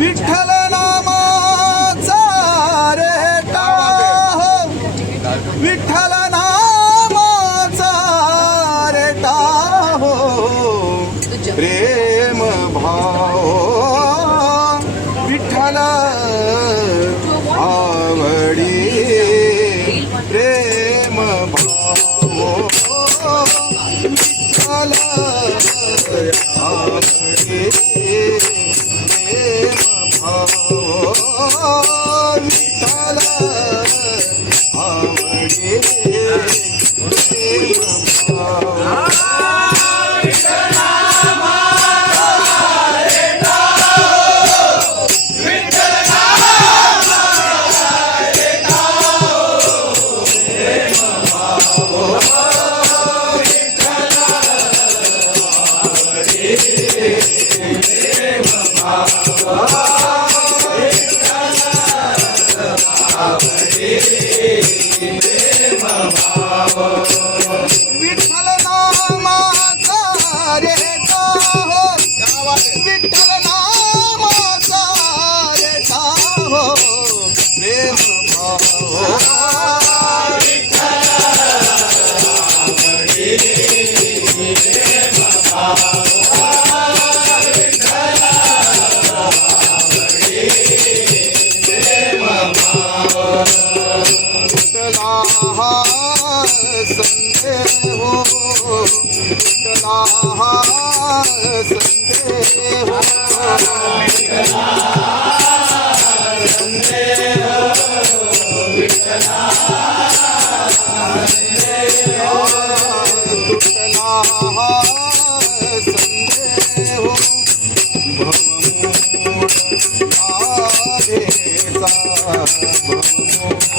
विठ्ठल नामाचा रेटा हो, विठ्ठल नामाचा रेटा हो, प्रेम भाव विठ्ठल आवडी, प्रेम भाव विठ्ठल आवडी, प्रेम भाव विठ्ठल आवडी, प्रेम भाव विठ्ठल नामाचा रेटा हो, विठ्ठल नामाचा रेटा हो, प्रेम भाव संदेह विठ्ठला संदेह तुटला संदेह भवमूळ आधेचा,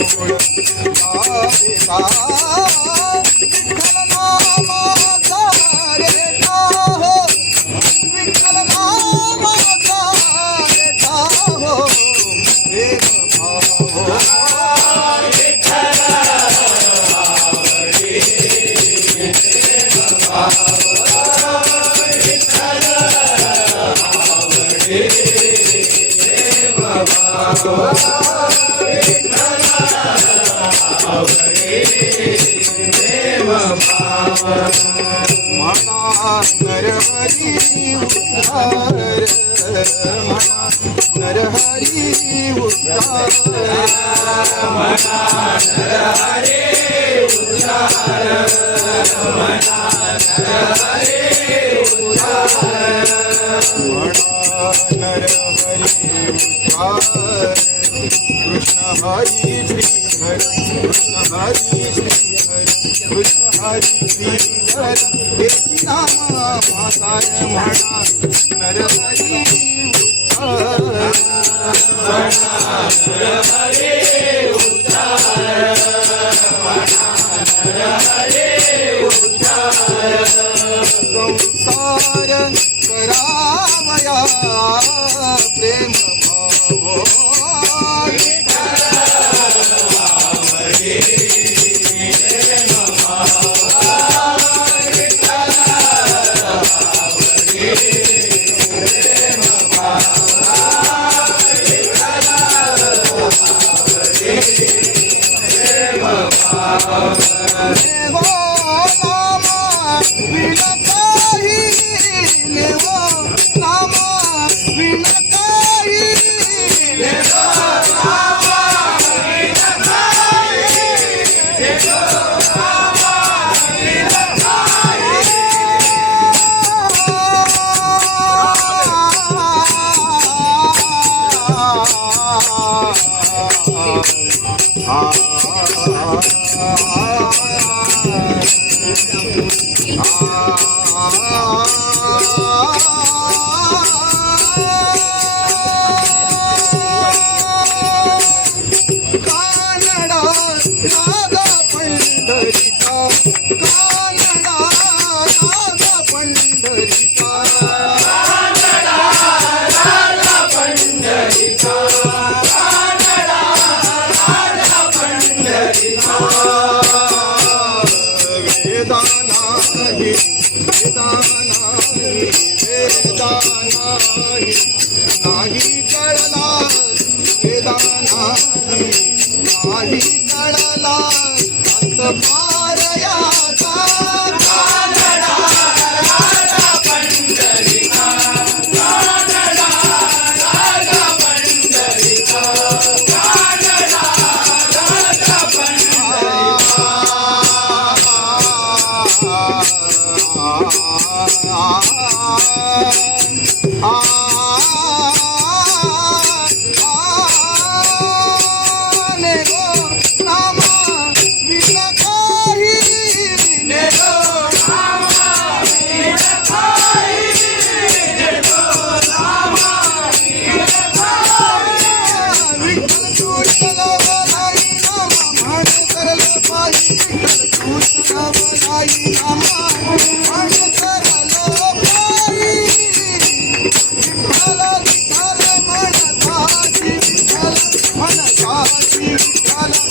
भवमूळ आधेचा विठ्ठल नामाचा रेटा हो, विठ्ठल नामाचा रेटा हो, प्रेम भाव विठ्ठल आवडी, प्रेम भाव विठ्ठल आवडी, प्रेम भाव विठ्ठल आवडी, प्रेम भाव म्हणा नरहरी उद्धार, म्हणा नरहरी उद्धार, म्हणा नरहरी उद्धार, म्हणा नरहरी उद्धार, म्हणा नरहरी उद्धार, कृष्ण हरी श्रीधर, कृष्ण हरी श्रीधर, कृष्ण हरी श्रीधर, त्याची नामा म्हातार म्हणा नरहरी उद्धार, म्हणा नरहरी उद्धार, म्हणा नरहरी उद्धार, संसार करावया प्रेम भाव पंढरीचा वेदा नाही कळला वेदा नाही कळला अंत पार याचा विठ्ठल